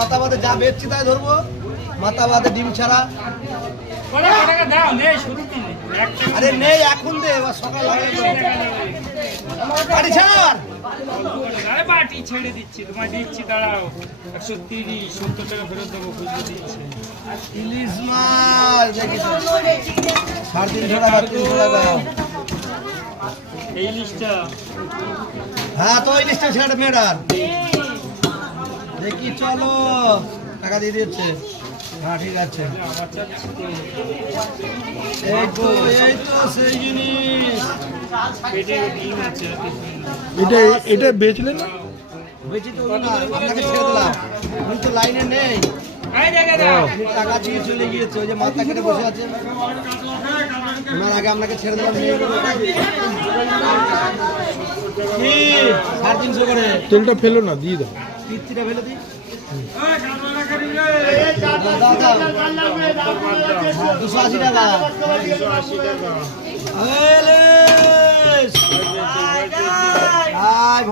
মাথা বাদে যা বেচছি তাই ধরবো, মাথা বাদে ডিম ছাড়া। আরে নেই এখন দে, সকাল বাড়ি ছাড়। বাটি ছেড়ে দিচ্ছি, তোমায় দিচ্ছি, দাঁড়াও। 130, 70 টাকা ফেরত দেবো, খুচরো দিচ্ছি। ইলিশ মাছ দেখি 350 টাকা, 300 টাকা এই ইলিশটা। হ্যাঁ তো ইলিশটা ছেড়ে মেয়েটার দেখি, চলো টাকা দিয়ে দিচ্ছে। হ্যাঁ ঠিক আছে, এই তো সেই জিনিস। এটা বেচলেন না? বেশি তো না, আপনাকে ছেড়ে দিলাম, আমি তো লাইনে নেই, টাকা দিয়ে চলে গিয়েছে। ওই যে মাথা কেটে বসে আছে, ওনার আগে আপনাকে ছেড়ে দিলাম। কি 350 করে তেলটা ফেলো না, দিয়ে দাও। পিত্তিটা ফেলে দিই। 280 টাকা।